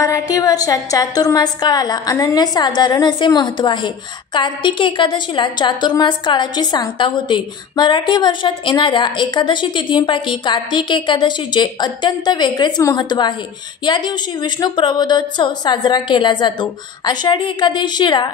मराठी वर्षात चातुर्मास काळाला अनन्यसाधारण असे महत्त्व आहे. कार्तिक एकादशीला चातुर्मास काळाची सांगता होते. मराठी वर्षात येणाऱ्या एकादशी तिथींपैकी कार्तिक एकादशीचे अत्यंत वेगळेच महत्त्व आहे. या दिवशी विष्णू प्रबोधोत्सव साजरा केला जातो. आषाढी एकादशीला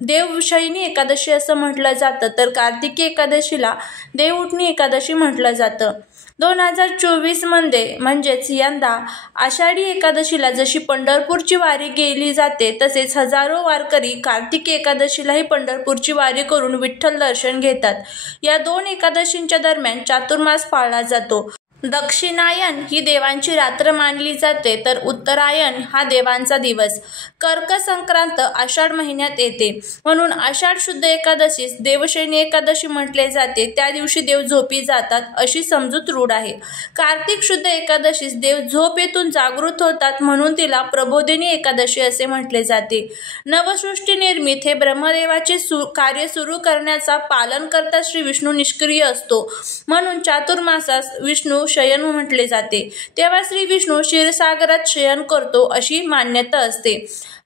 देवशयनी एकादशी असं म्हटलं जातं, तर कार्तिकी एकादशीला देवउठणी एकादशी म्हटलं जातं. 2024 मध्ये म्हणजेच यंदा आषाढी एकादशीला जशी पंढरपूरची वारी गेली जाते, तसेच हजारो वारकरी कार्तिकी एकादशीलाही पंढरपूरची वारी करून विठ्ठल दर्शन घेतात. या दोन एकादशींच्या दरम्यान चातुर्मास पाळला जातो. दक्षिणायन ही देवांची रात्र मानली जाते, तर उत्तरायण हा देवांचा दिवस. कर्क संक्रांत आषाढ महिन्यात येते, म्हणून आषाढ शुद्ध एकादशीस देवशयनी एकादशी म्हटले जाते. त्या दिवशी देव झोपी जातात अशी समजूत रूढ आहे. कार्तिक शुद्ध एकादशीस देव झोपेतून जागृत होतात, म्हणून तिला प्रबोधिनी एकादशी असे म्हटले जाते. नवसृष्टी निर्मित हे ब्रह्मदेवाचे कार्य सुरू करण्याचा पालन करता श्री विष्णू निष्क्रिय असतो, म्हणून चातुर्मासास विष्णू शयन म्हटले जाते. तेव्हा श्री विष्णू क्षीरसागरात शयन करतो अशी मान्यता असते.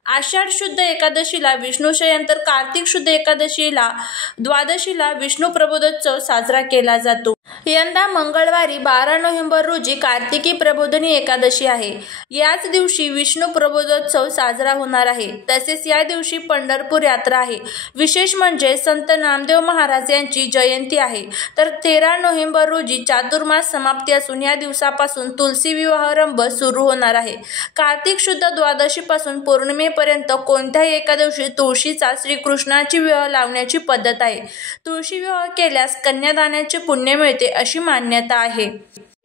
आषाढ शुद्ध एकादशीला विष्णू शयन, तर कार्तिक शुद्ध एकादशीला द्वादशीला विष्णू प्रबोधोत्सव साजरा केला जातो. यंदा मंगळवारी 12 नोव्हेंबर रोजी कार्तिकी प्रबोधिनी एकादशी आहे. याच दिवशी विष्णू प्रबोधोत्सव साजरा होणार आहे. तसेच या दिवशी पंढरपूर यात्रा आहे. विशेष म्हणजे संत नामदेव महाराज यांची जयंती आहे. तर 13 नोव्हेंबर रोजी चातुर्मास समाप्ती असून या दिवसापासून तुलसी विवाहारंभ सुरू होणार आहे. कार्तिक शुद्ध द्वादशीपासून पौर्णिमेपर्यंत कोणत्याही एका दिवशी तुळशीचा श्रीकृष्णाची विवाह लावण्याची पद्धत आहे. तुळशी विवाह केल्यास कन्यादानाचे पुण्य मिळते अशी मान्यता आहे.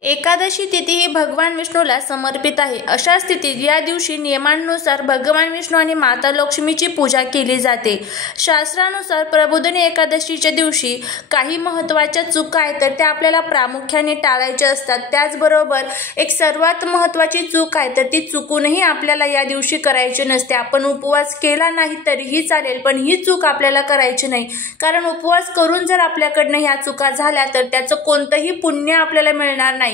एकादशी तिथी ही भगवान विष्णूला समर्पित आहे. अशा स्थितीत या दिवशी नियमांनुसार भगवान विष्णू आणि माता लक्ष्मीची पूजा केली जाते. शास्त्रानुसार प्रबोधिनी एकादशीच्या दिवशी काही महत्त्वाच्या चुका आहेत, तर त्या आपल्याला प्रामुख्याने टाळायच्या असतात. त्याचबरोबर एक सर्वात महत्त्वाची चूक आहे, तर ती चुकूनही आपल्याला या दिवशी करायची नसते. आपण उपवास केला नाही तरीही चालेल, पण ही चूक आपल्याला करायची नाही. कारण उपवास करून जर आपल्याकडनं ह्या चुका झाल्या तर त्याचं कोणतंही पुण्य आपल्याला मिळणार नाही.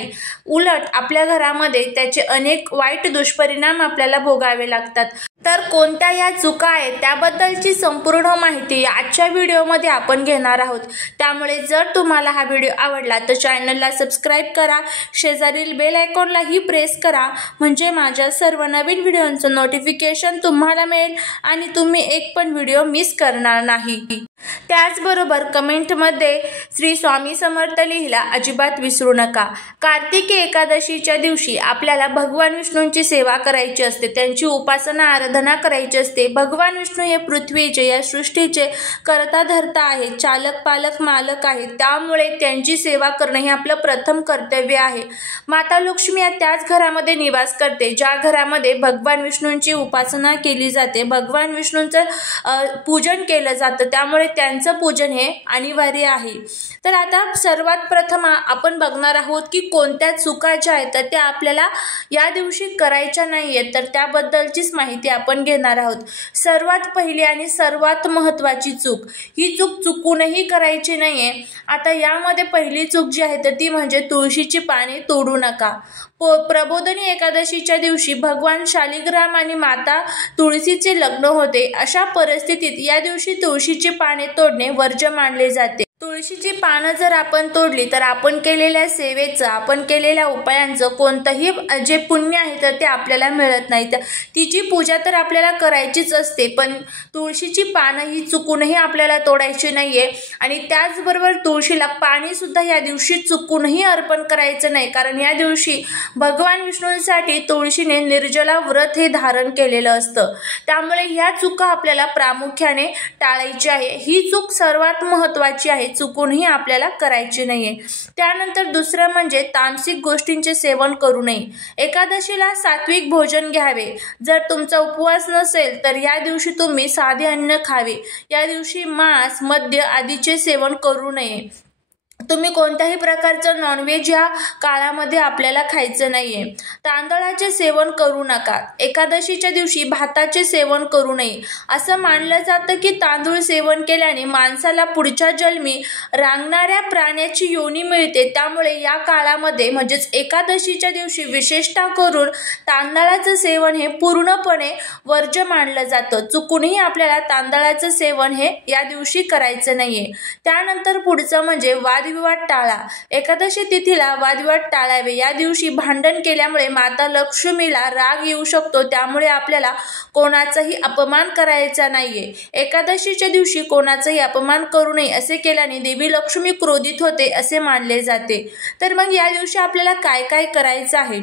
उलट आपल्या घरामध्ये त्याचे अनेक वाईट दुष्परिणाम आपल्याला भोगावे लागतात. तर कोणत्या या चुका आहेत त्याबद्दलची संपूर्ण माहिती आजच्या व्हिडिओमध्ये आपण घेणार आहोत. त्यामुळे जर तुम्हाला हा व्हिडिओ आवडला तर चॅनलला सबस्क्राईब करा, शेजारील बेल आयकॉनलाही प्रेस करा, म्हणजे माझ्या सर्व नवीन व्हिडिओंचं नोटिफिकेशन तुम्हाला मिळेल आणि तुम्ही एक पण व्हिडिओ मिस करणार नाही. त्याचबरोबर कमेंटमध्ये श्री स्वामी समर्थ लिहिला अजिबात विसरू नका. कार्तिकी एकादशीच्या दिवशी आपल्याला भगवान विष्णूंची सेवा करायची असते, त्यांची उपासना आराधना करायची असते. भगवान विष्णू हे पृथ्वीचे, या सृष्टीचे करता धर्ता आहेत, चालक पालक मालक आहेत. त्यामुळे त्यांची सेवा करणं हे आपलं प्रथम कर्तव्य आहे. माता लक्ष्मी या त्याच घरामध्ये निवास करते ज्या घरामध्ये भगवान विष्णूंची उपासना केली जाते, भगवान विष्णूंचं पूजन केलं जातं. त्यामुळे त्यांचं पूजन हे अनिवार्य आहे. तर आता सर्वात प्रथम आपण बघणार आहोत की कोणत्या चुका ज्या आहेत तर त्या आपल्याला या दिवशी करायच्या नाहीयेत, तर त्याबद्दलचीच माहिती आपण घेणार आहोत. सर्वात पहिली आणि सर्वात महत्त्वाची चूक, ही चूक चुकूनही करायची नाहीये. आता यामध्ये पहिली चूक जी आहे तर ती म्हणजे तुळशीची पाने तोडू नका. प्रबोधिनी एकादशीच्या दिवशी भगवान शालिग्राम आणि माता तुळशीचे लग्न होते. अशा परिस्थितीत या दिवशी तुळशीची पाने तोडणे वर्ज्य मानले जाते. तुळशीची पानं जर आपण तोडली तर आपण केलेल्या सेवेचं, आपण केलेल्या उपायांचं कोणतंही जे पुण्य आहे तर ते आपल्याला मिळत नाही. तिची पूजा तर आपल्याला करायचीच असते, पण तुळशीची पानं ही चुकूनही आपल्याला तोडायची नाहीये. आणि त्याचबरोबर तुळशीला पाणी सुद्धा या दिवशी चुकूनही अर्पण करायचं नाही, कारण या दिवशी भगवान विष्णूंसाठी तुळशीने निर्जला व्रत हे धारण केलेलं असतं. त्यामुळे ह्या चुका आपल्याला प्रामुख्याने टाळायची आहे. ही चूक सर्वात महत्त्वाची आहे, चुकूनही आपल्याला करायची नाहीये. त्यानंतर दुसरं म्हणजे तामसिक गोष्टींचे सेवन करू नये. एकादशीला सात्विक भोजन घ्यावे. जर तुमचा उपवास नसेल तर या दिवशी तुम्ही साधे अन्न खावे. या दिवशी मांस, मद्य आदीचे सेवन करू नये. तुम्ही कोणत्याही प्रकारचं नॉनव्हेज या काळामध्ये आपल्याला खायचं नाहीये. तांदळाचे सेवन करू नका. एकादशीच्या दिवशी भाताचे सेवन करू नये. असं मानलं जातं की तांदूळ सेवन केल्याने माणसाला पुढच्या जन्मी रांगणाऱ्या प्राण्याची योनी मिळते. त्यामुळे या काळामध्ये म्हणजेच एकादशीच्या दिवशी विशेषतः करून तांदळाचं सेवन हे पूर्णपणे वर्ज्य मानलं जातं. चुकूनही आपल्याला तांदळाचं सेवन हे या दिवशी करायचं नाहीये. त्यानंतर पुढचं म्हणजे वादविवाद टाळा. एकादशी तिथीला वादविवाद टाळावे. या दिवशी भांडण केल्यामुळे माता लक्ष्मीला राग येऊ शकतो. त्यामुळे आपल्याला कोणाचाही अपमान करायचा नाहीये. एकादशीच्या दिवशी कोणाचाही अपमान करू नये. असे केल्याने देवी लक्ष्मी क्रोधित होते असे मानले जाते. तर मग या दिवशी आपल्याला काय काय करायचं आहे?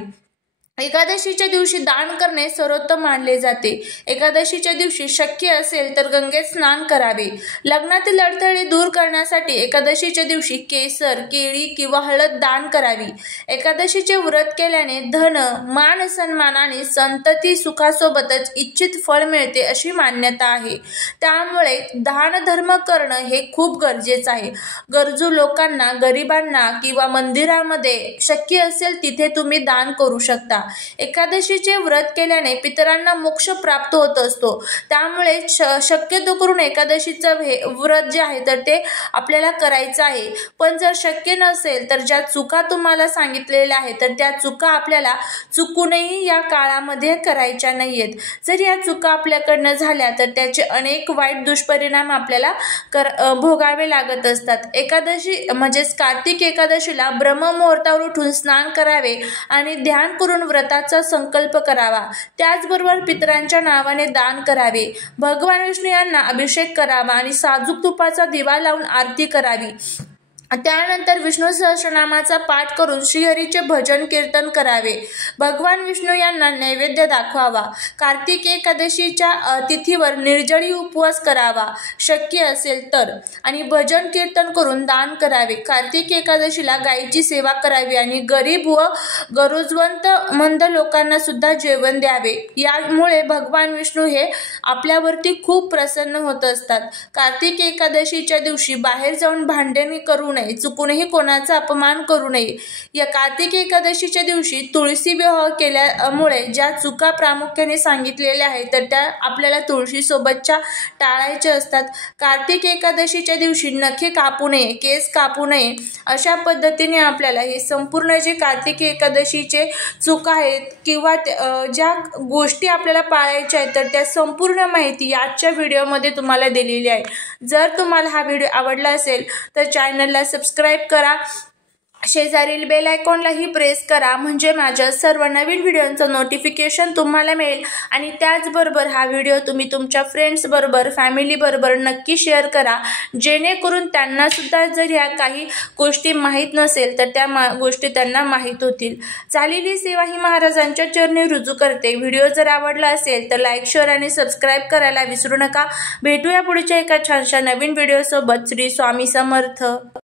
एकादशीच्या दिवशी दान करणे सर्वोत्तम मानले जाते. एकादशीच्या दिवशी शक्य असेल तर गंगेत स्नान करावे. लग्नातील अडथळे दूर करण्यासाठी एकादशीच्या दिवशी केसर, केळी किंवा हळद दान करावी. एकादशीचे व्रत केल्याने धन, मान सन्मान आणि संतती सुखासोबतच इच्छित फळ मिळते अशी मान्यता आहे. त्यामुळे दान धर्म करणं हे खूप गरजेचं आहे. गरजू लोकांना, गरिबांना किंवा मंदिरामध्ये शक्य असेल तिथे तुम्ही दान करू शकता. एकादशीचे व्रत केल्याने पितरांना मोक्ष प्राप्त होत असतो. त्यामुळे शक्यतो करून एकादशीचं व्रत जे आहे तर ते आपल्याला करायचं आहे. पण जर शक्य नसेल तर ज्या चुका तुम्हाला सांगितलेल्या आहेत तर त्या चुका आपल्याला चुकूनही या काळामध्ये करायच्या नाहीयेत. जर या चुका आपल्याकडनं झाल्या तर त्याचे अनेक वाईट दुष्परिणाम आपल्याला भोगावे लागत असतात. एकादशी म्हणजेच कार्तिक एकादशीला ब्रह्ममुहूर्तावर उठून स्नान करावे आणि ध्यान करून व्रताचा संकल्प करावा. त्याचबरोबर पितरांच्या नावाने दान करावे. भगवान विष्णू यांना अभिषेक करावा आणि साजूक तुपाचा दिवा लावून आरती करावी. त्यानंतर विष्णू सहस्रनामाचा पाठ करून श्रीहरीचे भजन कीर्तन करावे. भगवान विष्णू यांना नैवेद्य दाखवावा. कार्तिक एकादशीच्या तिथीवर निर्जळी उपवास करावा शक्य असेल तर, आणि भजन कीर्तन करून दान करावे. कार्तिक एकादशीला गायीची सेवा करावी आणि गरीब व गरजवंत मंद लोकांना सुद्धा जेवण द्यावे. यामुळे भगवान विष्णू हे आपल्यावरती खूप प्रसन्न होत असतात. कार्तिक एकादशीच्या दिवशी बाहेर जाऊन भांडण करू नये. चुकूनही कोणाचा अपमान करू नये. या कार्तिक एकादशीच्या दिवशी तुळशी विवाह केल्यामुळे ज्या चुका प्रामुख्याने सांगितलेल्या आहेत तर त्या आपल्याला तुळशी सोबतच्या टाळायच्या असतात. कार्तिक एकादशीच्या दिवशी नखे कापू नये, केस कापू नये. अशा पद्धतीने आपल्याला हे संपूर्ण जे कार्तिक एकादशीचे चुका आहेत किंवा ज्या गोष्टी आपल्याला पाळायच्या आहेत तर त्या संपूर्ण माहिती आजच्या व्हिडिओमध्ये तुम्हाला दिलेली आहे. जर तुम्हाला हा व्हिडिओ आवडला असेल तर चॅनलला सबस्क्राईब करा. शेजारील बेल आयकॉनलाही प्रेस करा म्हणजे माझ्या सर्व नवीन व्हिडिओंचं नोटिफिकेशन तुम्हाला मिळेल. आणि त्याचबरोबर हा व्हिडिओ तुम्ही तुमच्या फ्रेंड्सबरोबर, फॅमिलीबरोबर नक्की शेअर करा, जेणेकरून त्यांनासुद्धा जर ह्या काही गोष्टी माहीत नसेल तर त्या गोष्टी त्यांना माहीत होतील. झालेली सेवा ही महाराजांच्या चरणी रुजू करते. व्हिडिओ जर आवडला असेल तर लाईक, शेअर आणि सबस्क्राईब करायला विसरू नका. भेटूया पुढच्या एका छानशा नवीन व्हिडिओसोबत. श्री स्वामी समर्थ.